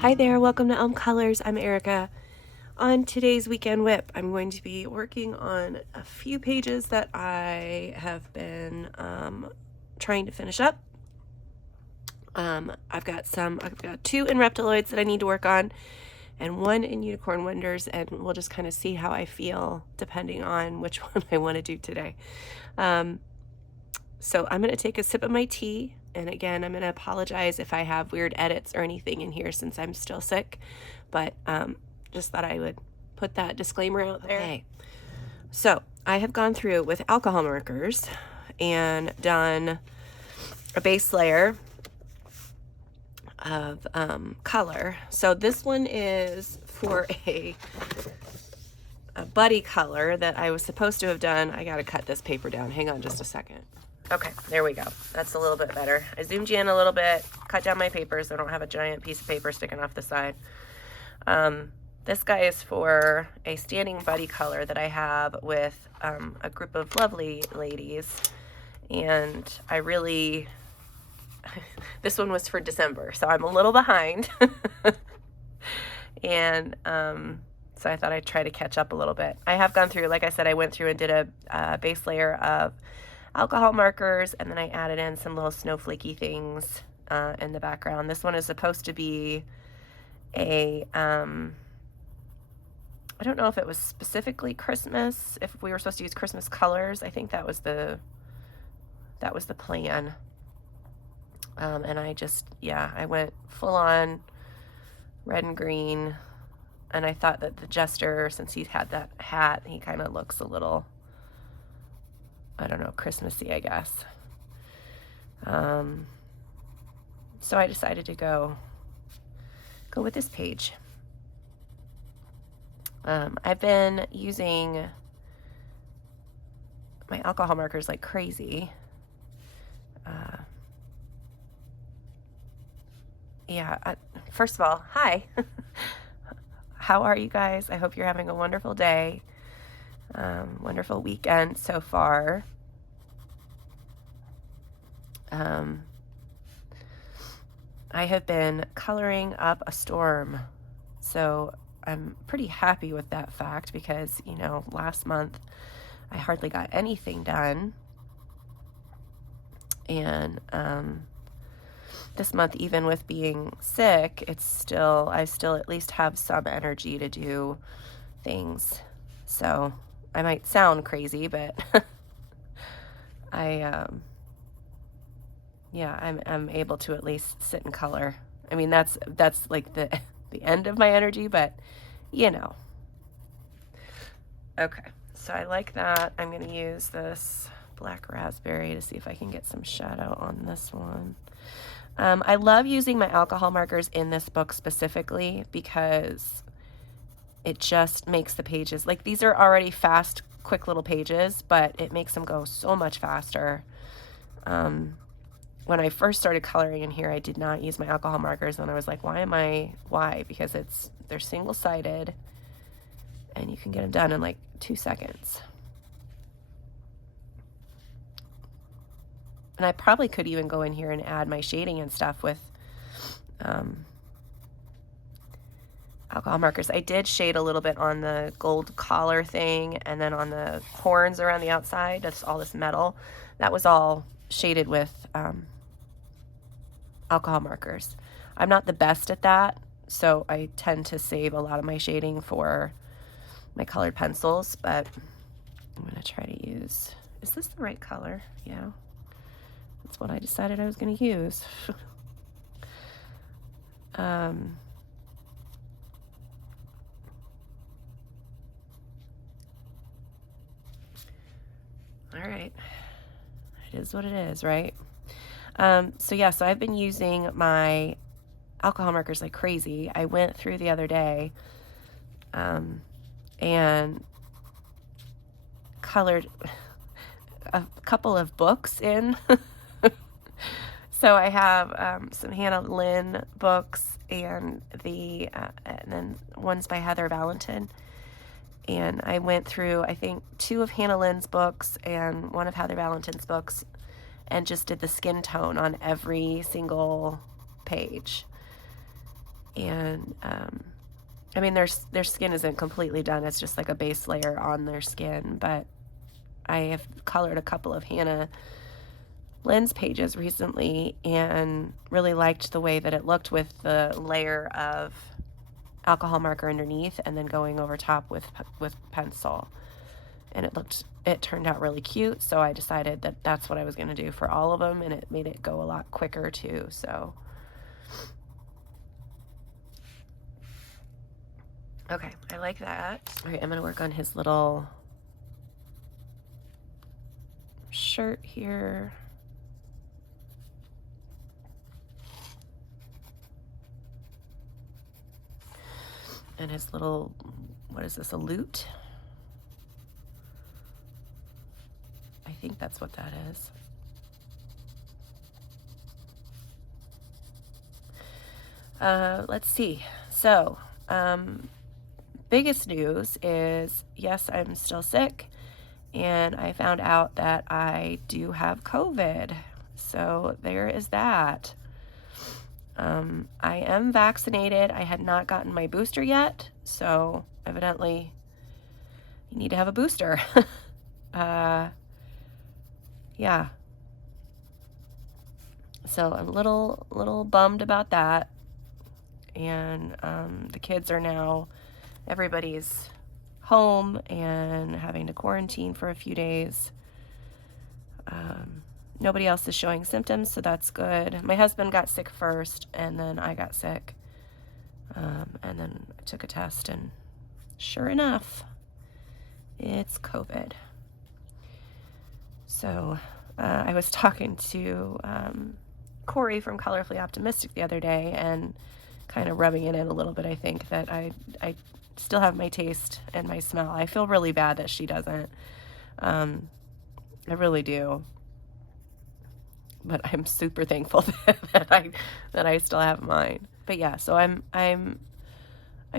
Hi there, welcome to Elm Colors. I'm Erica. On today's weekend WIP, I'm going to be working on a few pages that I have been trying to finish up. I've got two in Reptiloids that I need to work on, and one in Unicorn Wonders, and we'll just kind of see how I feel depending on which one I want to do today. So I'm going to take a sip of my tea. And again, I'm going to apologize if I have weird edits or anything in here since I'm still sick. But just thought I would put that disclaimer out there. Okay. So I have gone through with alcohol markers and done a base layer of color. So this one is for a buddy color that I was supposed to have done. I got to cut this paper down. Hang on just a second. Okay, there we go. That's a little bit better. I zoomed you in a little bit, cut down my paper so I don't have a giant piece of paper sticking off the side. This guy is for a standing buddy color that I have with a group of lovely ladies. And I really, this one was for December, so I'm a little behind. And so I thought I'd try to catch up a little bit. I have gone through, like I said, I went through and did a base layer of alcohol markers, and then I added in some little snowflakey things in the background. This one is supposed to be a I don't know if it was specifically Christmas, if we were supposed to use Christmas colors. I think that was the plan. And I just, yeah, I went full on red and green, and I thought that the jester, since he had that hat, he kind of looks a little, I don't know, Christmassy, I guess. So I decided to go with this page. I've been using my alcohol markers like crazy. First of all, hi. How are you guys? I hope you're having a wonderful day. Wonderful weekend so far. I have been coloring up a storm, so I'm pretty happy with that fact because, you know, last month I hardly got anything done, and this month, even with being sick, I still at least have some energy to do things. So I might sound crazy, but I'm able to at least sit and color. I mean, that's like the end of my energy, but you know. Okay, so I like that. I'm going to use this black raspberry to see if I can get some shadow on this one. I love using my alcohol markers in this book specifically because it just makes the pages, like, these are already fast, quick little pages, but it makes them go so much faster. When I first started coloring in here, I did not use my alcohol markers, and I was like, why? Because they're single-sided, and you can get them done in like 2 seconds. And I probably could even go in here and add my shading and stuff with alcohol markers. I did shade a little bit on the gold collar thing, and then on the horns around the outside. That's all this metal. That was all shaded with alcohol markers. I'm not the best at that, so I tend to save a lot of my shading for my colored pencils, but I'm going to try to use, is this the right color? Yeah. That's what I decided I was going to use. All right. It is what it is, right? So I've been using my alcohol markers like crazy. I went through the other day and colored a couple of books in. So I have some Hannah Lynn books and then one's by Heather Valentin. And I went through, I think, 2 of Hannah Lynn's books and 1 of Heather Valentin's books, and just did the skin tone on every single page. And I mean, their skin isn't completely done. It's just like a base layer on their skin, but I have colored a couple of Hannah Lynn's pages recently and really liked the way that it looked with the layer of alcohol marker underneath and then going over top with pencil. And it turned out really cute, so I decided that that's what I was going to do for all of them, and it made it go a lot quicker too. So okay, I like that. All right, I'm going to work on his little shirt here. And his little, what is this, a lute? I think that's what that is. Let's see. So, biggest news is, yes, I'm still sick, and I found out that I do have COVID. So there is that. I am vaccinated. I had not gotten my booster yet, so evidently you need to have a booster. Yeah. So I'm a little bummed about that. And the kids are now, everybody's home and having to quarantine for a few days. Nobody else is showing symptoms, so that's good. My husband got sick first, and then I got sick. And then I took a test, and sure enough, it's COVID. So I was talking to Corey from Colorfully Optimistic the other day, and kind of rubbing it in a little bit, I think, that I still have my taste and my smell. I feel really bad that she doesn't. I really do. But I'm super thankful that I still have mine. But yeah, so I'm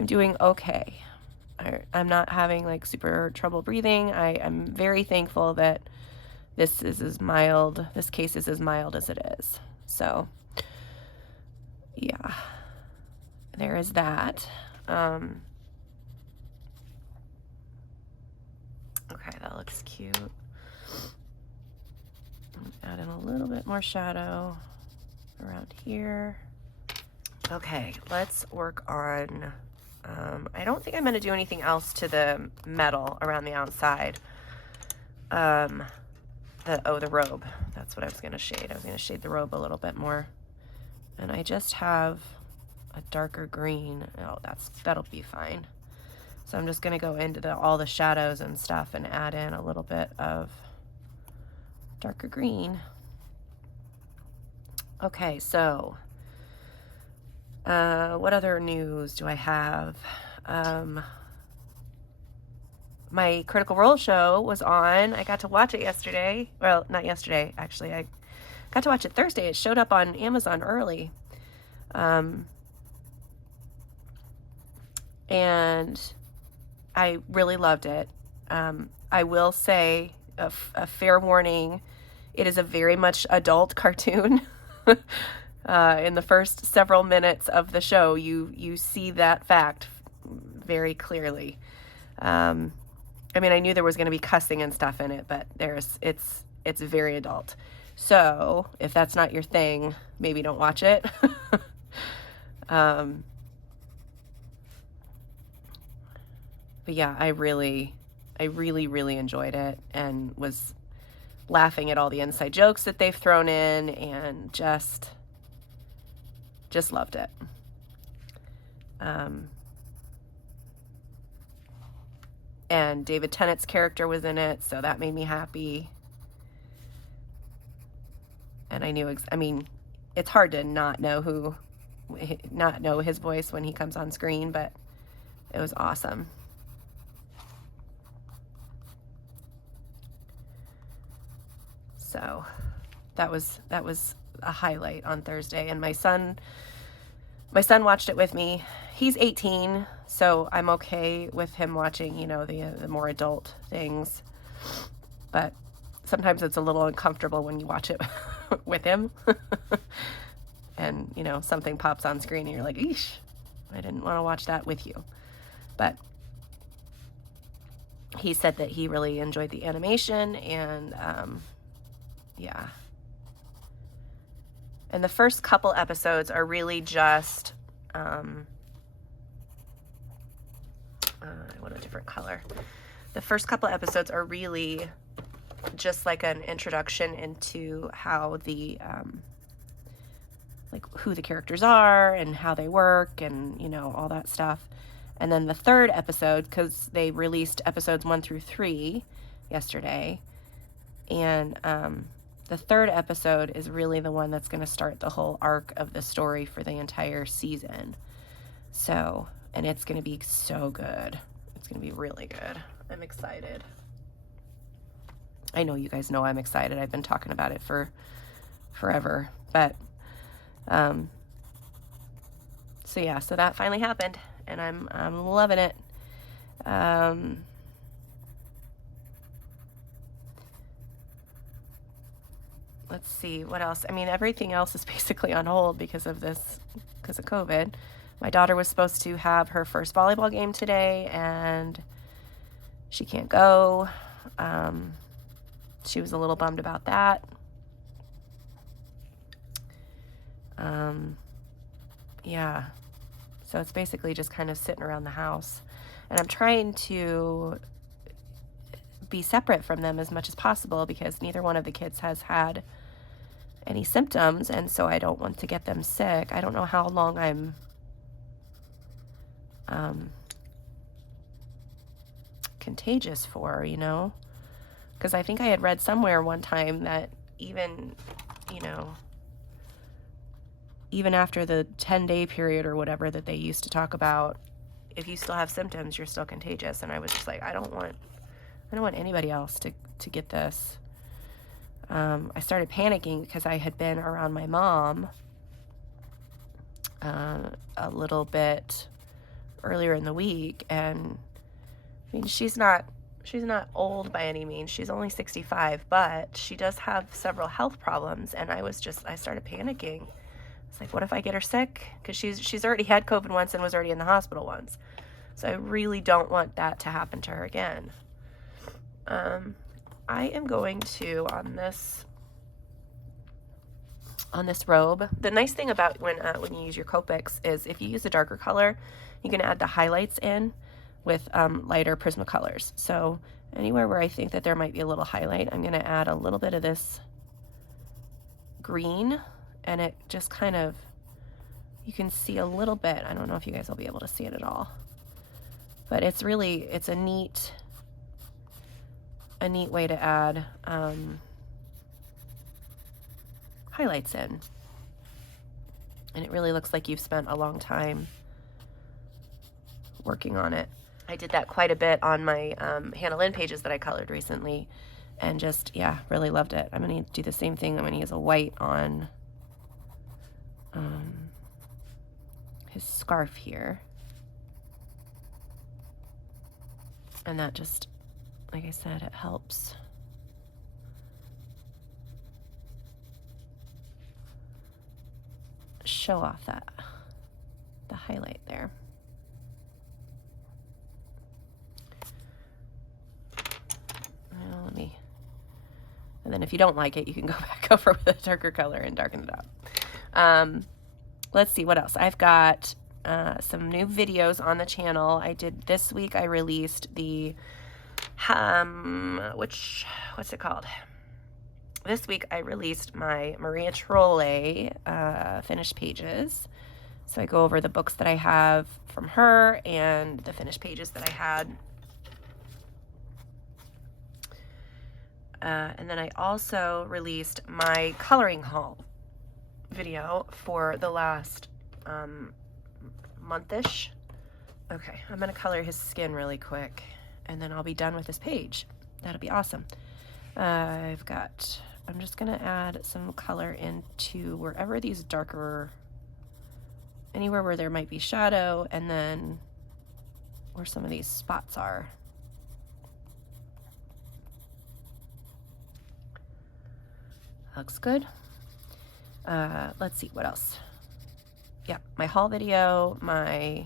doing okay. I'm not having like super trouble breathing. I'm very thankful that this case is as mild as it is. So yeah, there is that. Okay, that looks cute. Add in a little bit more shadow around here. Okay, let's work on, I don't think I'm going to do anything else to the metal around the outside. The robe. That's what I was going to shade. I was going to shade the robe a little bit more. And I just have a darker green. Oh, that'll be fine. So I'm just going to go into all the shadows and stuff and add in a little bit of darker green. Okay, so what other news do I have? My Critical Role show was on. I got to watch it yesterday. Well, not yesterday, actually. I got to watch it Thursday. It showed up on Amazon early. And I really loved it. I will say a fair warning, it is a very much adult cartoon. In the first several minutes of the show, you see that fact very clearly. I mean, I knew there was going to be cussing and stuff in it, but it's very adult. So if that's not your thing, maybe don't watch it. But yeah, I really enjoyed it and was laughing at all the inside jokes that they've thrown in, and just loved it. And David Tennant's character was in it, so that made me happy. And I knew, I mean, it's hard to not know his voice when he comes on screen, but it was awesome. So that was a highlight on Thursday, and my son watched it with me. He's 18, so I'm okay with him watching, the more adult things. But sometimes it's a little uncomfortable when you watch it with him. And, something pops on screen and you're like, eesh. I didn't want to watch that with you. But he said that he really enjoyed the animation, and yeah. And the first couple episodes are really just, I want a different color. The first couple episodes are really just like an introduction into how the, like who the characters are and how they work and, you know, all that stuff. And then the third episode, because they released episodes 1 through 3 yesterday, and the third episode is really the one that's going to start the whole arc of the story for the entire season. So, and it's going to be so good. It's going to be really good. I'm excited. I know you guys know I'm excited. I've been talking about it for forever. But, so yeah, so that finally happened, and I'm loving it. Let's see, what else? I mean, everything else is basically on hold because of COVID. My daughter was supposed to have her first volleyball game today, and she can't go. She was a little bummed about that. Yeah. So it's basically just kind of sitting around the house. And I'm trying to be separate from them as much as possible because neither one of the kids has had any symptoms, and so I don't want to get them sick. I don't know how long I'm contagious for, you know, because I think I had read somewhere one time that even, you know, even after the 10-day period or whatever that they used to talk about, if you still have symptoms, you're still contagious. And I was just like, I don't want anybody else to get this. I started panicking because I had been around my mom a little bit earlier in the week, and I mean, she's not old by any means. She's only 65, but she does have several health problems, and I started panicking. It's like, what if I get her sick? Because she's already had COVID once and was already in the hospital once. So I really don't want that to happen to her again. I am going to, on this robe, the nice thing about when you use your Copics is if you use a darker color, you can add the highlights in with lighter Prismacolors. So anywhere where I think that there might be a little highlight, I'm going to add a little bit of this green, and it just kind of, you can see a little bit. I don't know if you guys will be able to see it at all, but it's a neat way to add highlights in, and it really looks like you've spent a long time working on it. I did that quite a bit on my Hannah Lynn pages that I colored recently, and just, yeah, really loved it. I'm going to do the same thing. I'm going to use a white on his scarf here, and that just, like I said, it helps show off the highlight there. Well, and then if you don't like it, you can go back over with a darker color and darken it up. Let's see what else. I've got some new videos on the channel. This week I released the what's it called? This week I released my Maria Trolle finished pages. So I go over the books that I have from her and the finished pages that I had. And then I also released my coloring haul video for the last month-ish. Okay, I'm going to color his skin really quick, and then I'll be done with this page. That'll be awesome. I'm just going to add some color into wherever these darker, anywhere where there might be shadow, and then where some of these spots are. Looks good. Let's see, what else? yeah, my haul video, my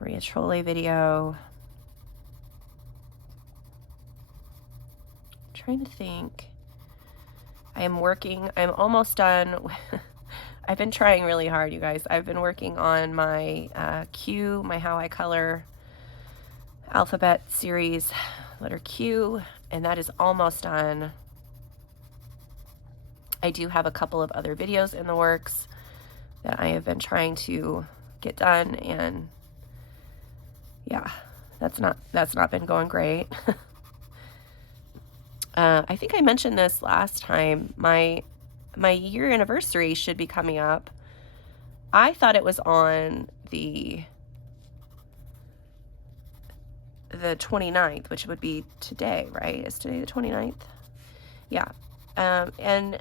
Maria Trolle video. I'm trying to think. I'm almost done. I've been trying really hard, you guys. I've been working on my Q, my How I Color alphabet series, letter Q, and that is almost done. I do have a couple of other videos in the works that I have been trying to get done, and yeah, that's not been going great. I think I mentioned this last time. My year anniversary should be coming up. I thought it was on the 29th, which would be today, right? Is today the 29th? Yeah. And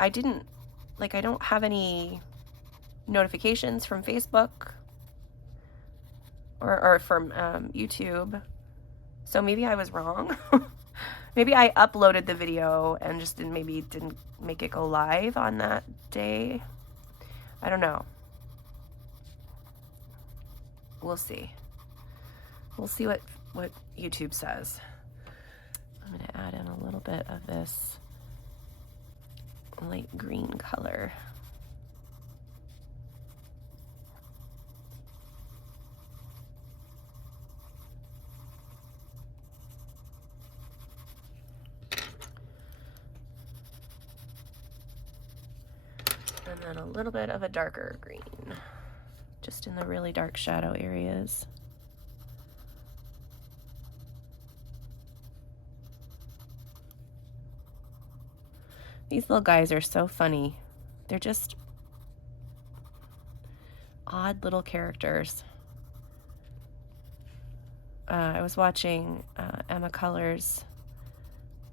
I don't have any notifications from Facebook or from YouTube. So maybe I was wrong. Maybe I uploaded the video and just didn't make it go live on that day. I don't know. We'll see. We'll see what YouTube says. I'm going to add in a little bit of this light green color. And then a little bit of a darker green, just in the really dark shadow areas. These little guys are so funny. They're just odd little characters. I was watching Emma Color's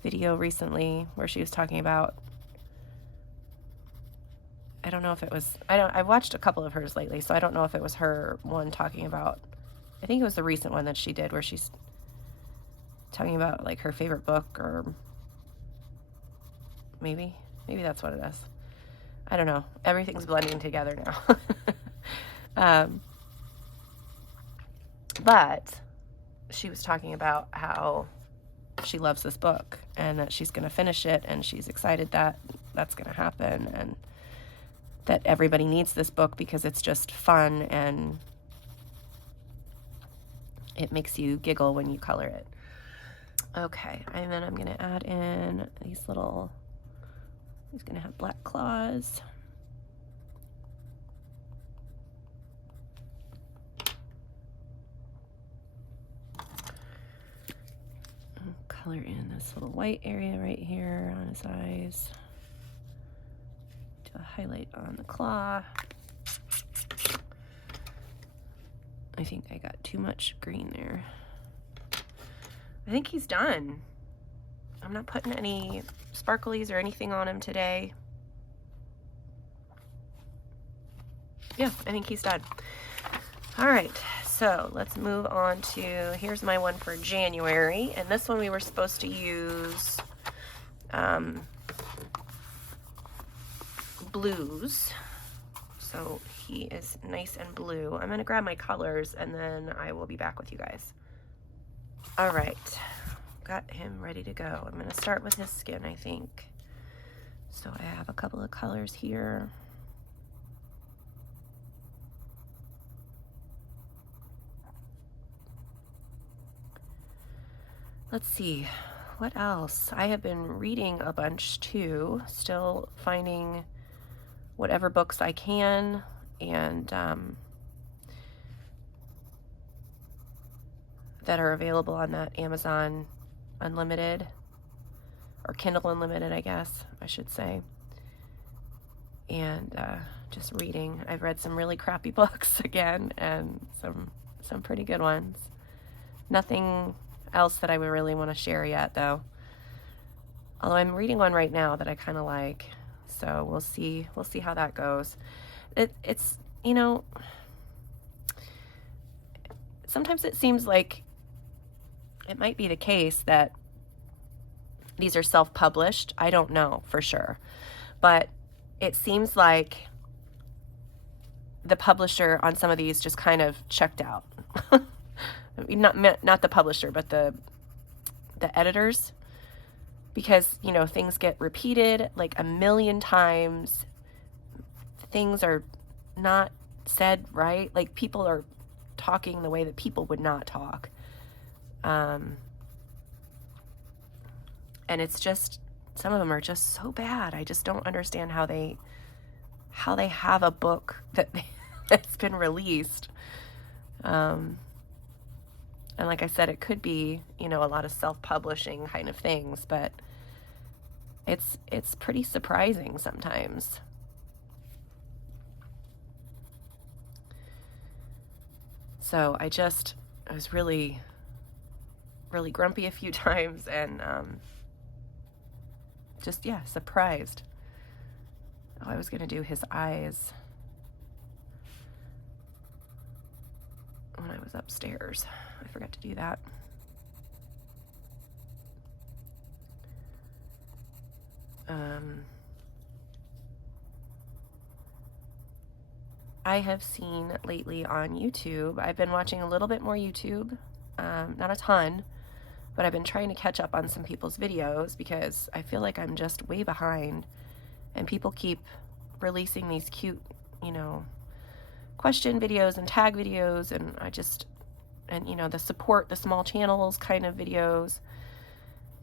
video recently where she was talking about, I don't know if it was, I've watched a couple of hers lately, so I don't know if it was her one talking about, I think it was the recent one that she did where she's talking about like her favorite book, or maybe that's what it is. I don't know. Everything's blending together now. But she was talking about how she loves this book and that she's going to finish it, and she's excited that that's going to happen, and that everybody needs this book because it's just fun and it makes you giggle when you color it. Okay, and then I'm going to add in these little, he's going to have black claws. Color in this little white area right here on his eyes. Do a highlight on the claw. I think I got too much green there. I think he's done. I'm not putting any sparklies or anything on him today. Yeah, I think he's done. All right, so let's move on to, here's my one for January. And this one we were supposed to use blues. So he is nice and blue. I'm going to grab my colors and then I will be back with you guys. All right, got him ready to go. I'm going to start with his skin, I think. So I have a couple of colors here. Let's see, what else? I have been reading a bunch too, still finding whatever books I can, and that are available on that Amazon Unlimited, or Kindle Unlimited, I guess I should say. And just reading. I've read some really crappy books again, and some pretty good ones. Nothing else that I would really want to share yet, though. Although I'm reading one right now that I kind of like, so we'll see how that goes. It's you know, sometimes it seems like it might be the case that these are self-published. I don't know for sure, but it seems like the publisher on some of these just kind of checked out. Not the publisher, but the editors, because, you know, things get repeated like a million times. Things are not said right. Like, people are talking the way that people would not talk. And it's just, some of them are just so bad. I just don't understand how they have a book that's been released. And like I said, it could be, you know, a lot of self-publishing kind of things, but it's pretty surprising sometimes. So I was really, really grumpy a few times, and just, yeah, surprised. Oh, I was going to do his eyes when I was upstairs. I forgot to do that. I have seen lately on YouTube, I've been watching a little bit more YouTube, not a ton, but I've been trying to catch up on some people's videos because I feel like I'm just way behind, and people keep releasing these cute, you know, question videos and tag videos, and you know, the support the small channels kind of videos,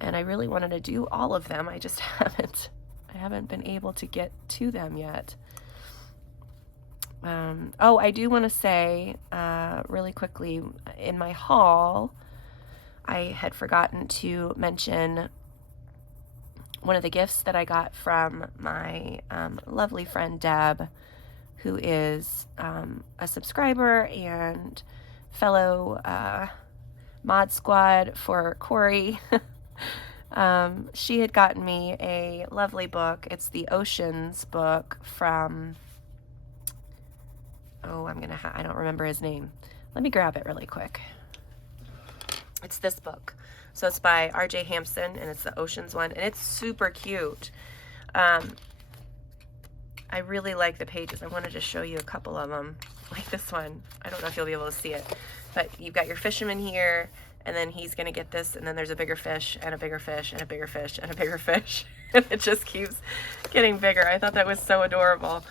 and I really wanted to do all of them. I just haven't been able to get to them yet. Oh, I do want to say really quickly, in my haul, I had forgotten to mention one of the gifts that I got from my lovely friend Deb, who is a subscriber and fellow mod squad for Corey. She had gotten me a lovely book. It's the Oceans book from, oh, I don't remember his name. Let me grab it really quick. It's this book. So it's by R.J. Hampson, and it's the Oceans one, and it's super cute. I really like the pages. I wanted to show you a couple of them, like this one. I don't know if you'll be able to see it, but you've got your fisherman here, and then he's going to get this, and then there's a bigger fish, and a bigger fish, and a bigger fish, and a bigger fish. And it just keeps getting bigger. I thought that was so adorable.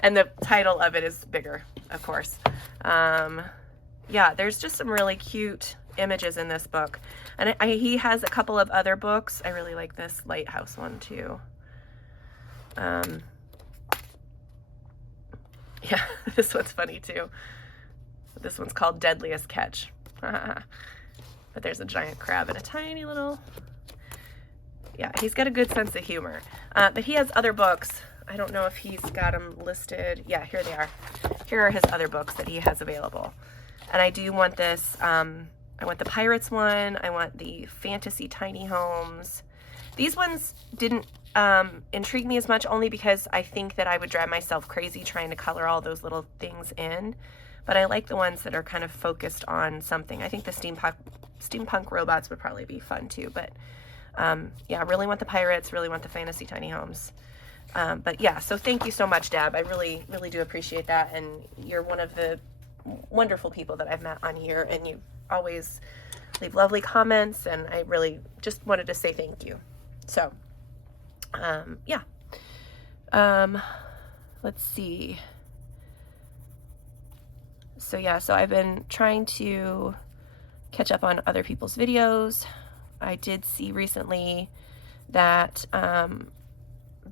And the title of it is bigger, of course. Yeah, there's just some really cute images in this book. And he has a couple of other books. I really like this lighthouse one too. Yeah, this one's funny too. This one's called Deadliest Catch. But there's a giant crab and a tiny little... Yeah, he's got a good sense of humor. But he has other books. I don't know if he's got them listed. Yeah, here they are. Here are his other books that he has available. And I do want this, I want the Pirates one. I want the Fantasy Tiny Homes. These ones didn't intrigue me as much, only because I think that I would drive myself crazy trying to color all those little things in. But I like the ones that are kind of focused on something. I think the steampunk robots would probably be fun too. But yeah, really want the Pirates, really want the Fantasy Tiny Homes. But yeah, so thank you so much, Deb. I really, really do appreciate that. And you're one of the wonderful people that I've met on here, and you always leave lovely comments, and I really just wanted to say thank you. So, yeah. Let's see. So yeah, so I've been trying to catch up on other people's videos. I did see recently that,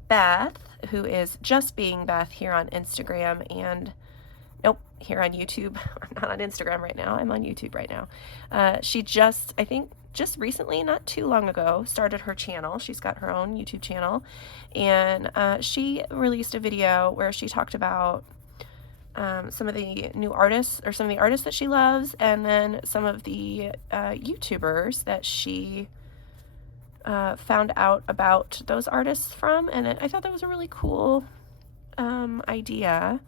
Beth, who is Just Being Beth here on Instagram, and nope, here on YouTube. I'm not on Instagram right now. I'm on YouTube right now. She just, I think just recently, not too long ago, started her channel. She's got her own YouTube channel, and she released a video where she talked about some of the new artists, or some of the artists that she loves, and then some of the YouTubers that she found out about those artists from. And I thought that was a really cool idea.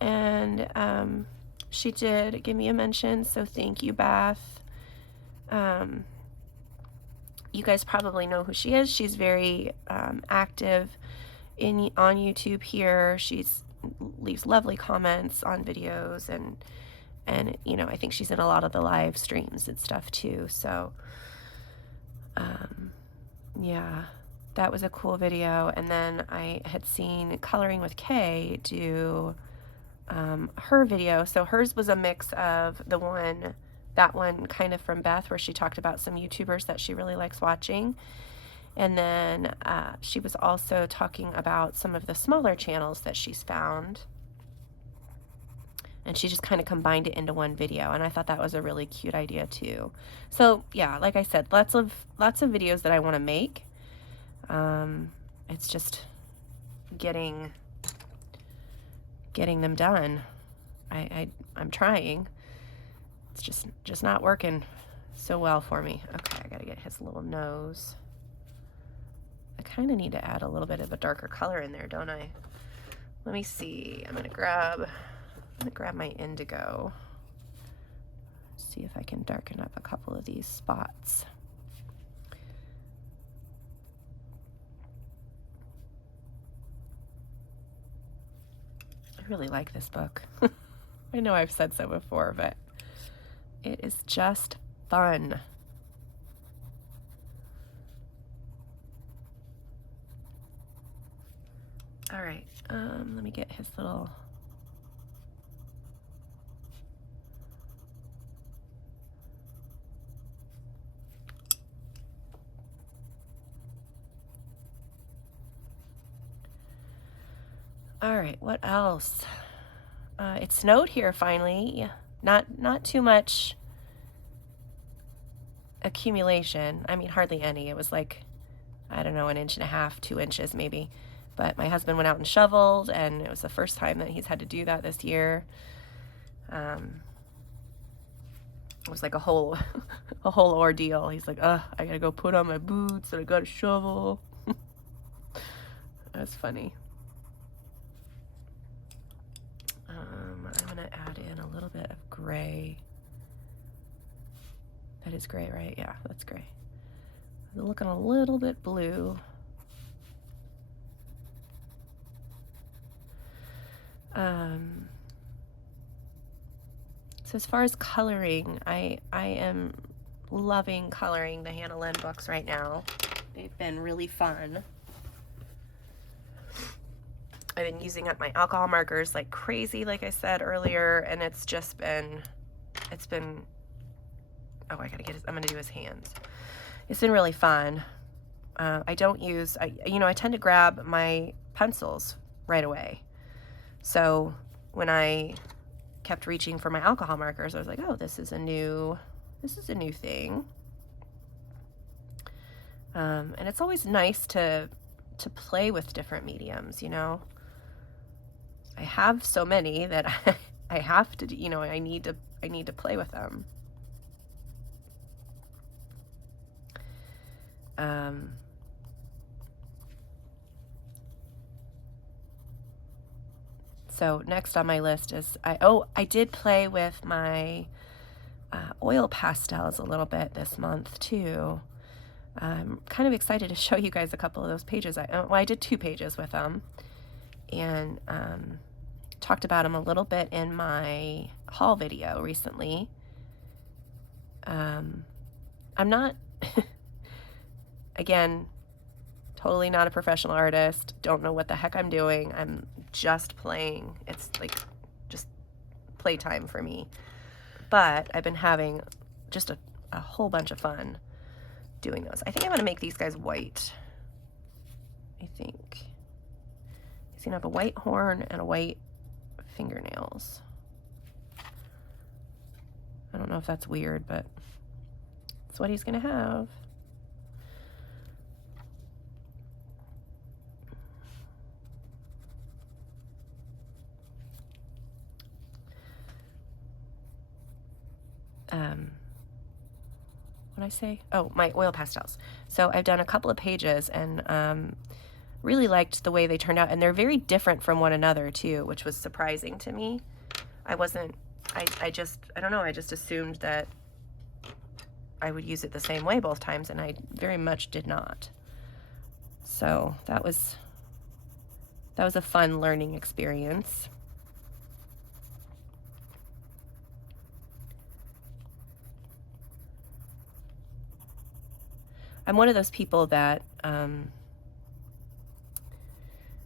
And she did give me a mention, so thank you, Beth. you guys probably know who she is. She's very active on YouTube here. She's leaves lovely comments on videos, and you know, I think she's in a lot of the live streams and stuff too. So yeah, that was a cool video. And then I had seen Coloring with Kay do her video. So hers was a mix of that one kind of from Beth, where she talked about some YouTubers that she really likes watching. And then she was also talking about some of the smaller channels that she's found. And she just kind of combined it into one video. And I thought that was a really cute idea too. So yeah, like I said, lots of videos that I want to make. It's just getting them done. I'm trying. It's just not working so well for me. Okay, I gotta get his little nose. I kind of need to add a little bit of a darker color in there, don't I? Let me see. I'm gonna grab my indigo. See if I can darken up a couple of these spots. I really like this book. I know I've said so before, but it is just fun. All right, let me get his little... All right, what else? It snowed here finally. Not too much accumulation. I mean, hardly any. It was like, I don't know, 1.5 inches, 2 inches maybe. But my husband went out and shoveled, and it was the first time that he's had to do that this year. It was like a whole ordeal. He's like, I gotta go put on my boots, and I gotta shovel. That's funny. I'm gonna add in a little bit of gray. That is gray, right? Yeah, that's gray. Looking a little bit blue. So as far as coloring, I am loving coloring the Hannah Lynn books right now. They've been really fun. I've been using up my alcohol markers like crazy, like I said earlier, and it's been, oh, I'm gonna do his hands. It's been really fun. I tend to grab my pencils right away. So when I kept reaching for my alcohol markers, I was like, oh, this is a new thing. And it's always nice to play with different mediums, you know. I have so many that I have to, you know, I need to play with them. So next on my list is, I did play with my oil pastels a little bit this month too. I'm kind of excited to show you guys a couple of those pages. I did 2 pages with them, and talked about them a little bit in my haul video recently. I'm not, again, totally not a professional artist, don't know what the heck I'm doing. I'm just playing. It's like just playtime for me. But I've been having just a whole bunch of fun doing those. I think I'm going to make these guys white. I think. He's going to have a white horn and a white fingernails. I don't know if that's weird, but that's what he's going to have. What did I say? Oh, my oil pastels. So I've done a couple of pages, and really liked the way they turned out, and they're very different from one another too, which was surprising to me. I don't know, I just assumed that I would use it the same way both times, and I very much did not. So that was a fun learning experience. I'm one of those people that,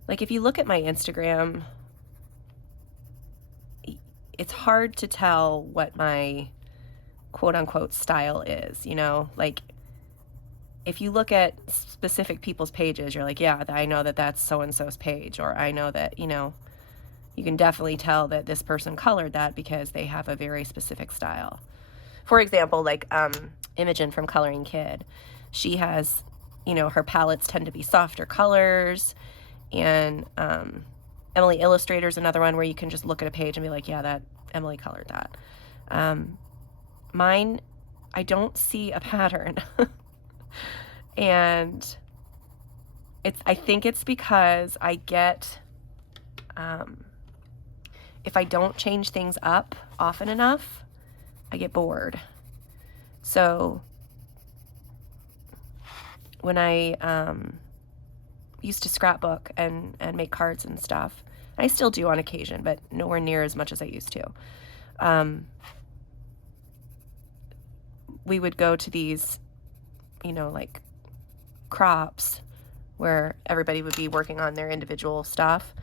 like, if you look at my Instagram, it's hard to tell what my quote unquote style is, you know? Like, if you look at specific people's pages, you're like, yeah, I know that that's so-and-so's page, or I know that, you know, you can definitely tell that this person colored that because they have a very specific style. For example, like Imogen from Coloring Kid, she has, you know, her palettes tend to be softer colors, and Emily Illustrator's another one where you can just look at a page and be like, yeah, that Emily colored that. Mine, I don't see a pattern. And I think it's because I get, if I don't change things up often enough, I get bored. So when I used to scrapbook and make cards and stuff, I still do on occasion, but nowhere near as much as I used to. We would go to these, you know, like crops where everybody would be working on their individual stuff,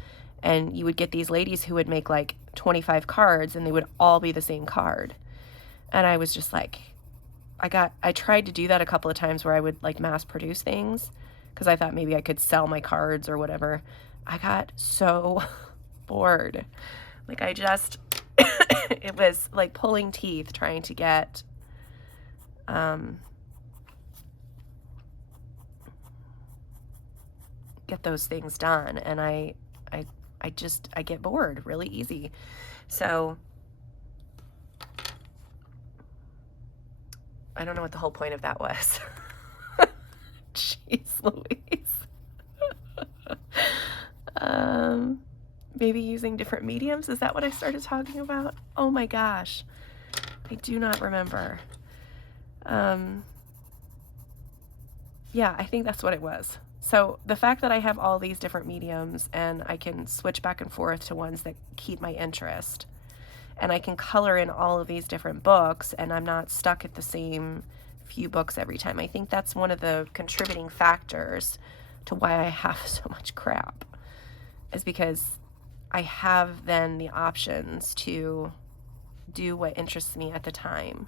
and you would get these ladies who would make like 25 cards, and they would all be the same card. And I was just like, I tried to do that a couple of times where I would like mass produce things because I thought maybe I could sell my cards or whatever. I got so bored. Like, I just it was like pulling teeth trying to get those things done, and I get bored really easy. So I don't know what the whole point of that was. Jeez Louise. Maybe using different mediums? Is that what I started talking about? Oh my gosh. I do not remember. Yeah, I think that's what it was. So the fact that I have all these different mediums and I can switch back and forth to ones that keep my interest, and I can color in all of these different books, and I'm not stuck at the same few books every time. I think that's one of the contributing factors to why I have so much crap, is because I have then the options to do what interests me at the time.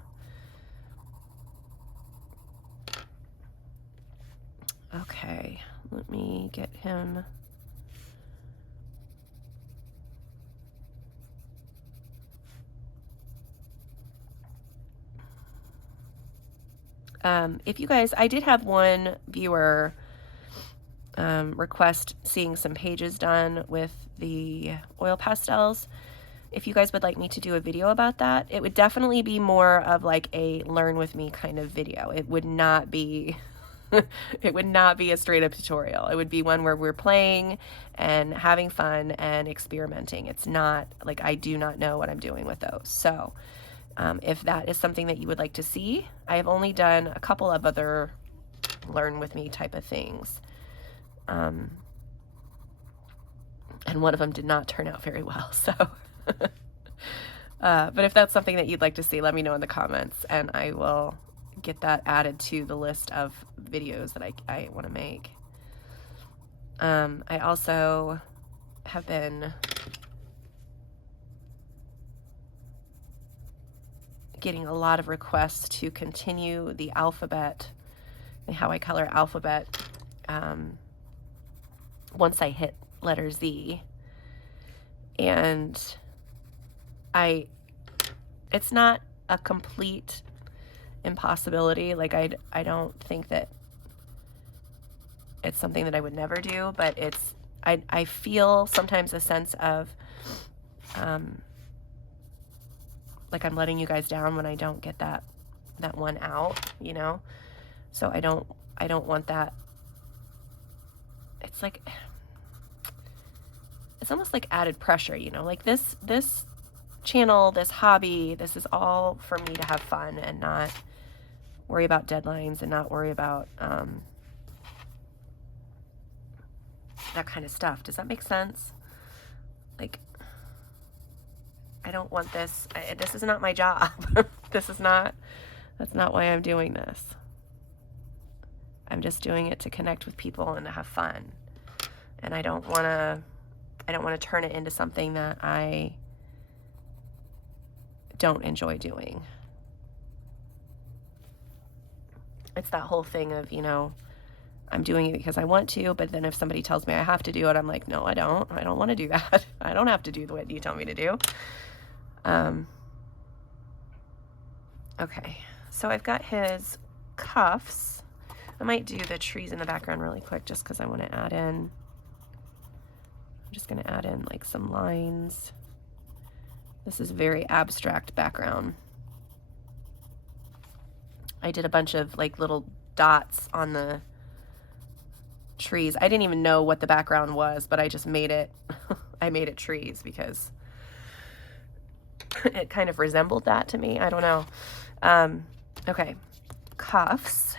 Okay, let me get him. If you guys, I did have one viewer request seeing some pages done with the oil pastels. If you guys would like me to do a video about that, it would definitely be more of like a learn with me kind of video. It would not be it would not be a straight up tutorial. It would be one where we're playing and having fun and experimenting. It's not like, I do not know what I'm doing with those. So if that is something that you would like to see, I have only done a couple of other learn with me type of things. And one of them did not turn out very well. So, but if that's something that you'd like to see, let me know in the comments, and I will get that added to the list of videos that I want to make. I also have been getting a lot of requests to continue the alphabet, how I color alphabet, once I hit letter Z. And it's not a complete impossibility. Like, I don't think that it's something that I would never do, but I feel sometimes a sense of like I'm letting you guys down when I don't get that one out, you know? So I don't want that. It's like, it's almost like added pressure, you know? Like this channel, this hobby, this is all for me to have fun and not worry about deadlines and not worry about that kind of stuff. Does that make sense? Like, I don't want this. This is not my job. That's not why I'm doing this. I'm just doing it to connect with people and to have fun. And I don't want to turn it into something that I don't enjoy doing. It's that whole thing of, you know, I'm doing it because I want to, but then if somebody tells me I have to do it, I'm like, no, I don't. I don't want to do that. I don't have to do what you tell me to do. Okay, so I've got his cuffs. I might do the trees in the background really quick just because I want to add in. I'm just going to add in like some lines. This is very abstract background. I did a bunch of like little dots on the trees. I didn't even know what the background was, but I just made it. I made it trees because it kind of resembled that to me. I don't know. Okay, cuffs.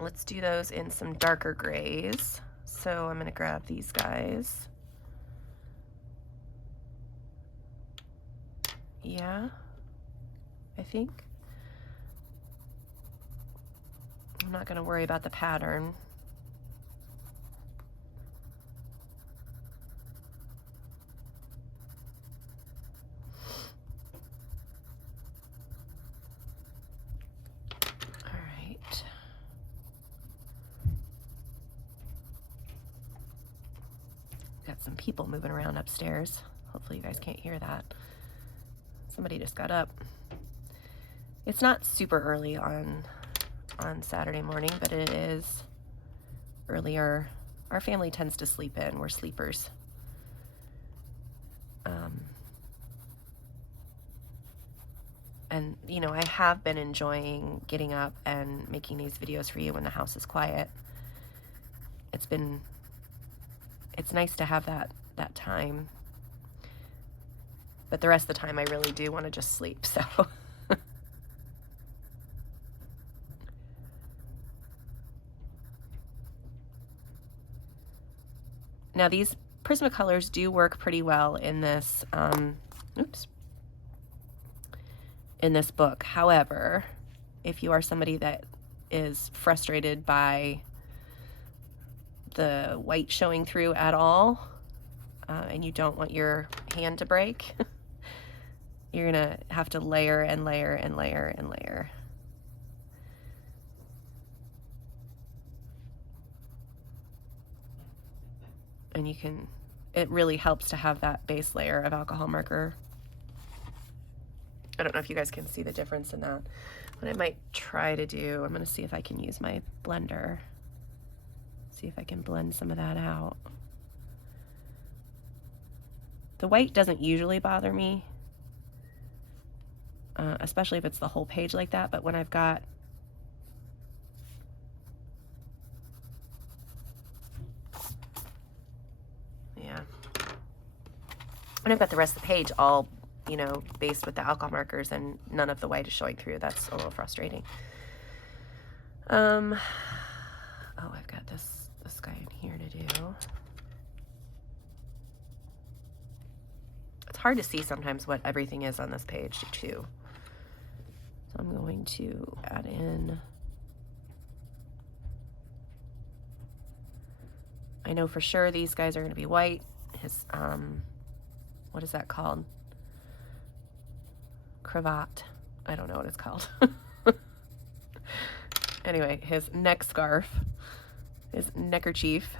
Let's do those in some darker grays. So I'm going to grab these guys. Yeah, I think. I'm not going to worry about the pattern. All right. Got some people moving around upstairs. Hopefully you guys can't hear that. Somebody just got up. It's not super early on Saturday morning, but it is earlier. Our family tends to sleep in. We're sleepers. And, you know, I have been enjoying getting up and making these videos for you when the house is quiet. It's nice to have that time. But the rest of the time I really do want to just sleep, so. Now these Prismacolors do work pretty well in this, in this book. However, if you are somebody that is frustrated by the white showing through at all, and you don't want your hand to break, you're gonna have to layer and layer and layer and layer. And you can, it really helps to have that base layer of alcohol marker. I don't know if you guys can see the difference in that. What I might try to do, I'm gonna see if I can use my blender. See if I can blend some of that out. The white doesn't usually bother me, especially if it's the whole page like that, but when I've got when I've got the rest of the page all, you know, based with the alcohol markers and none of the white is showing through, that's a little frustrating. Oh, I've got this guy in here to do. It's hard to see sometimes what everything is on this page too. So I'm going to add in, I know for sure these guys are going to be white. His, what is that called? Cravat. I don't know what it's called. Anyway, his neck scarf, his neckerchief,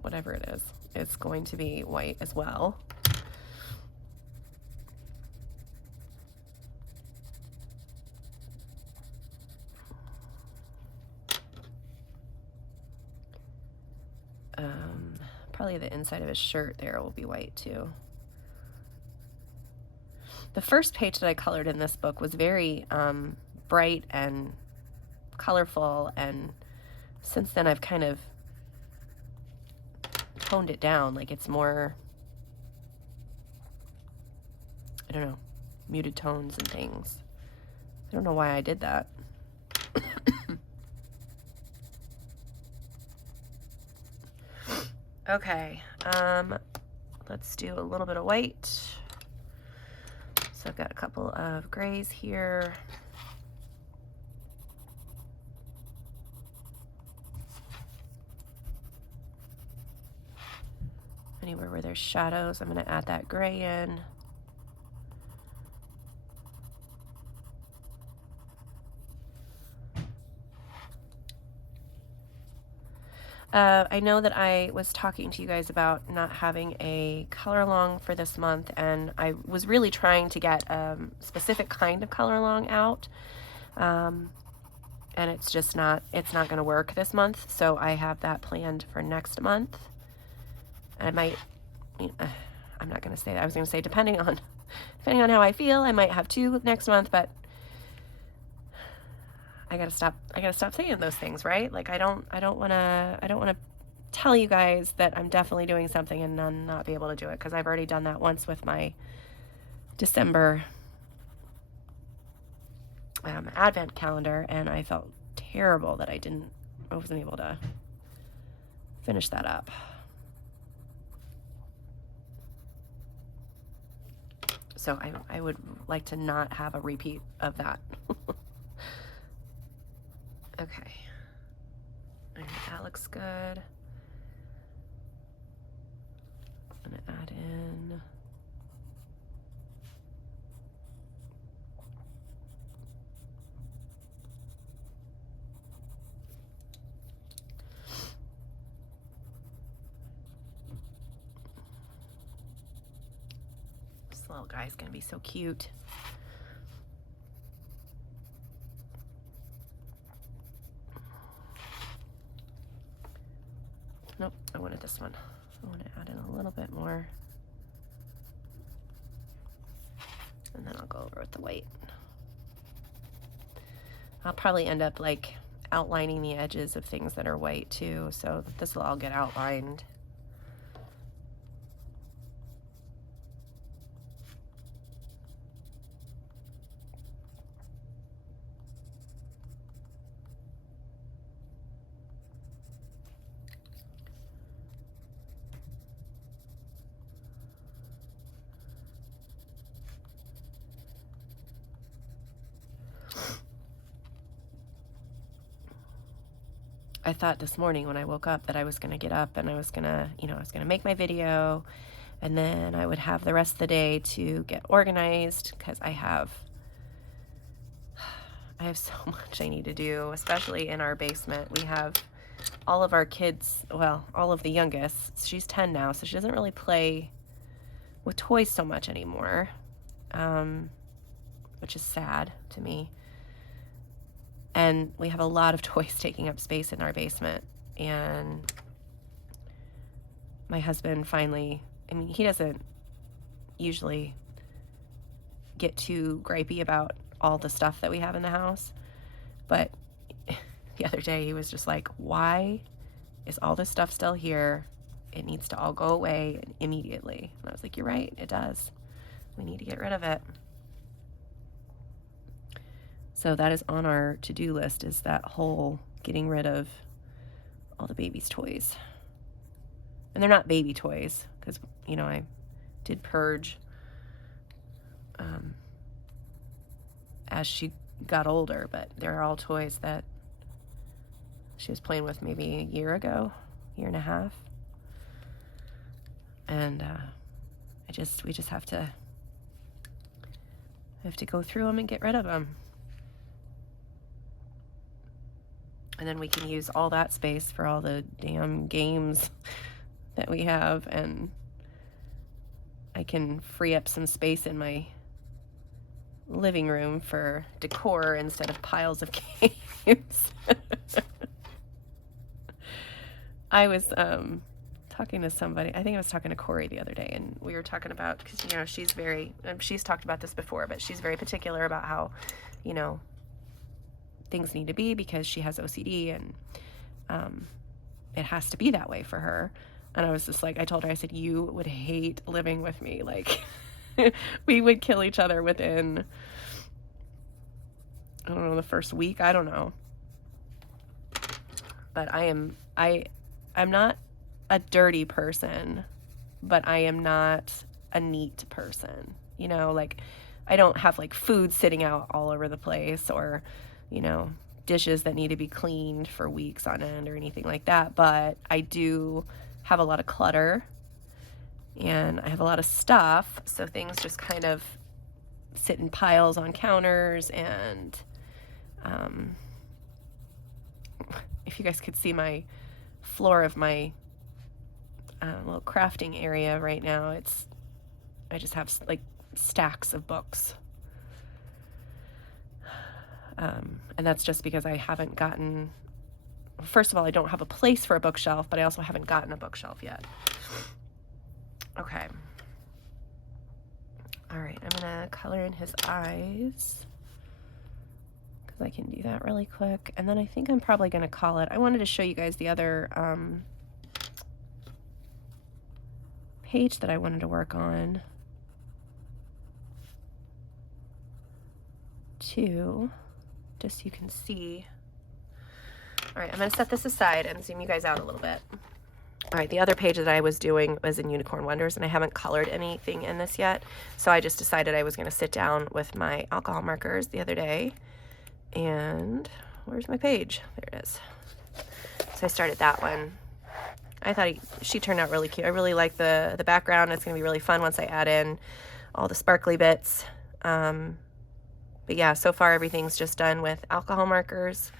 whatever it is, it's going to be white as well. Probably the inside of his shirt there will be white too. The first page that I colored in this book was very bright and colorful, and since then I've kind of toned it down. Like it's more, I don't know, muted tones and things. don't know why I did that. Okay, let's do a little bit of white. So I've got a couple of grays here. Anywhere where there's shadows, I'm going to add that gray in. I know that I was talking to you guys about not having a color along for this month, and I was really trying to get a specific kind of color along out, and it's just not, it's not going to work this month, so I have that planned for next month. And I might, I'm not going to say that, I was going to say depending on how I feel, I might have 2 next month, but I gotta stop saying those things, right? Like I don't want to tell you guys that I'm definitely doing something and then not be able to do it, because I've already done that once with my December advent calendar, and I felt terrible that I wasn't able to finish that up. So I would like to not have a repeat of that. Okay, that looks good. I'm gonna add in this little guy's gonna be so cute. Nope, I wanted this one. I want to add in a little bit more. And then I'll go over with the white. I'll probably end up like outlining the edges of things that are white too, so this will all get outlined. I thought this morning when I woke up that I was going to get up and I was going to, I was going to make my video, and then I would have the rest of the day to get organized, because I have so much I need to do, especially in our basement. We have all of our kids, well, all of the youngest. She's 10 now, so she doesn't really play with toys so much anymore, which is sad to me. And we have a lot of toys taking up space in our basement. And my husband finally, he doesn't usually get too gripey about all the stuff that we have in the house. But the other day he was just like, why is all this stuff still here? It needs to all go away immediately. And I was like, you're right, it does. We need to get rid of it. So that is on our to-do list, is that whole getting rid of all the baby's toys. And they're not baby toys, because, I did purge as she got older, but they're all toys that she was playing with maybe a year ago, year and a half. And we just have to go through them and get rid of them. And then we can use all that space for all the damn games that we have, and I can free up some space in my living room for decor instead of piles of games. I was talking to somebody, I think I was talking to Corey the other day, and we were talking about, because she's talked about this before, but she's very particular about how things need to be, because she has OCD, and it has to be that way for her. And I was just like, I told her, I said, you would hate living with me. Like, we would kill each other within I don't know, the first week, I don't know. But I'm not a dirty person, but I am not a neat person. You know, like I don't have like food sitting out all over the place, or, you know, dishes that need to be cleaned for weeks on end or anything like that. But I do have a lot of clutter, and I have a lot of stuff. So things just kind of sit in piles on counters. And if you guys could see my floor of my little crafting area right now, I just have like stacks of books. And that's just because I haven't gotten, first of all, I don't have a place for a bookshelf, but I also haven't gotten a bookshelf yet. Okay. All right, I'm gonna color in his eyes because I can do that really quick. And then I think I'm probably gonna call it. I wanted to show you guys the other page that I wanted to work on too, just so you can see. All right, I'm gonna set this aside and zoom you guys out a little bit. All right, the other page that I was doing was in Unicorn Wonders, and I haven't colored anything in this yet, so I just decided I was gonna sit down with my alcohol markers the other day, and where's my page? There it is. So I started that one. I thought she turned out really cute. I really like the background. It's gonna be really fun once I add in all the sparkly bits. But yeah, so far everything's just done with alcohol markers,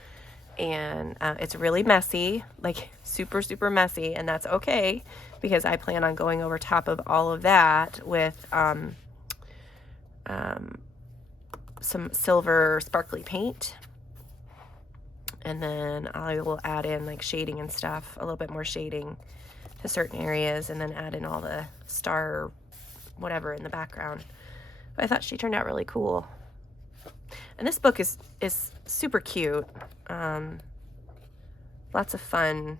and it's really messy, like super, super messy, and that's okay because I plan on going over top of all of that with some silver sparkly paint. And then I will add in like shading and stuff, a little bit more shading to certain areas, and then add in all the star whatever in the background. But I thought she turned out really cool. And this book is super cute. Lots of fun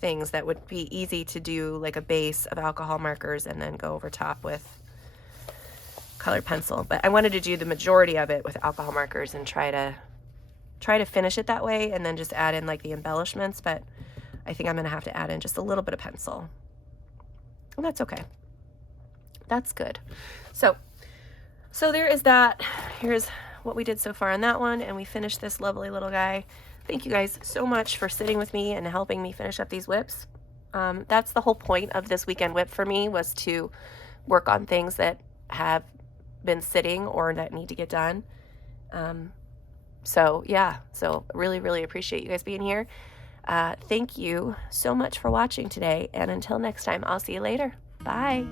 things that would be easy to do, like a base of alcohol markers and then go over top with colored pencil. But I wanted to do the majority of it with alcohol markers and try to finish it that way, and then just add in like the embellishments. But I think I'm gonna have to add in just a little bit of pencil, and that's okay. That's good. So there is that. Here's what we did so far on that one, and we finished this lovely little guy. Thank you guys so much for sitting with me and helping me finish up these WIPs. That's the whole point of this weekend WIP for me, was to work on things that have been sitting or that need to get done. So yeah, so really, really appreciate you guys being here. Thank you so much for watching today, and until next time, I'll see you later. Bye.